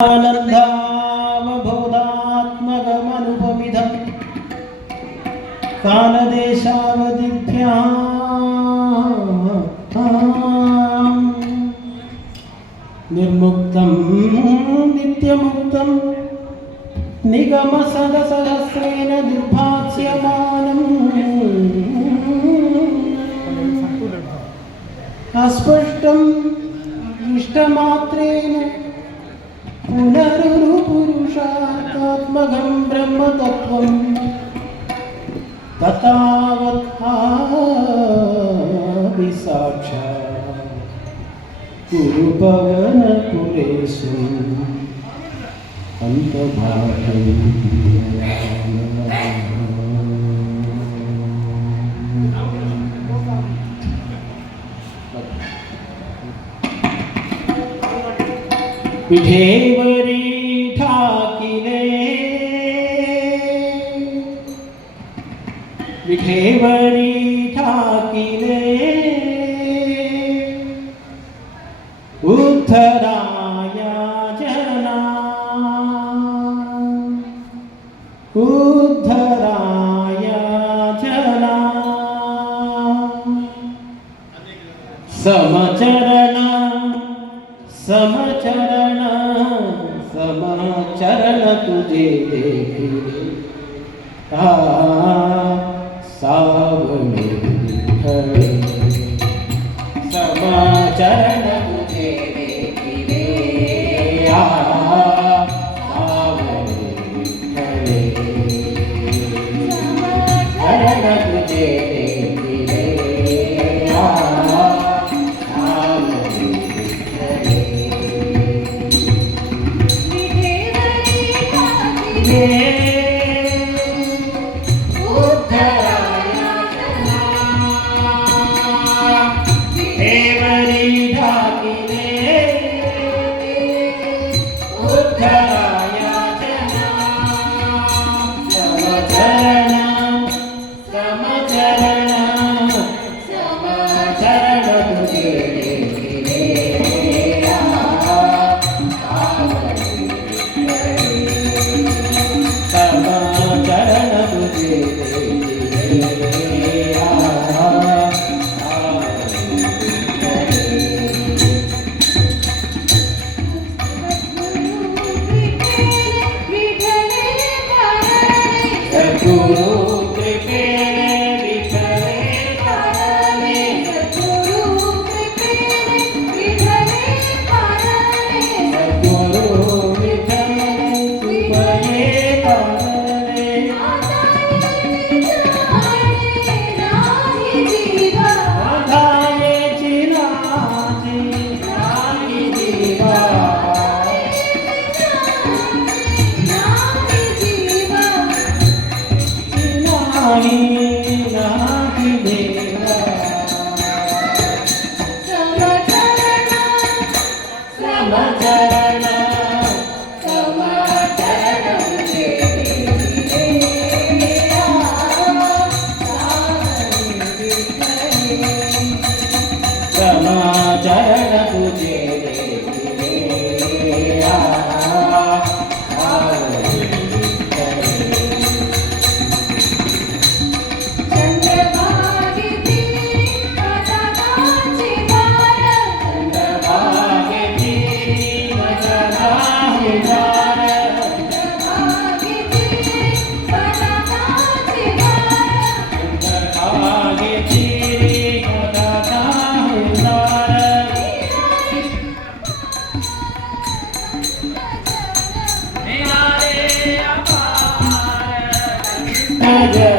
आनन्दावबोधात्मकमनुपमिदं कालदेशावधिभ्यां निर्मुक्तं नित्यमुक्तं निगमसदसहस्रेण दुर्भास्यमानम् अस्पष्टं दृष्टमात्रेण पुनरुरुपुरुषार्थात्मकं ब्रह्मतत्त्वं तथावत्थापि साक्षात् कुरुपवनपुरेषु अन्तभागं विठेवरी ठाकिले विठेवरी ठाकिले उद्धराया जना उद्धराया जना समचरण समचरण समचरण तुझे देखिले सावळे विठ्ठले समचरण तुझे देखिले सावळे विठ्ठले समचरण तुझे देखिले उद्धराया जना विठेवरी ठाकिले उद्धराया जना समचरण समचरण समचरण तुझे देखिले समचरण तुझे सद्गुरु कृपेने विठ्ठले कारणे सद्गुरु कृपेने विठ्ठले कारणे सद्गुरु विठ्ठले कृपये कारणे आधायेची नाची नाही जीवा नाही नाही देवा समचरण समचरण समचरण तुझे देखिले समचरण तुझे जय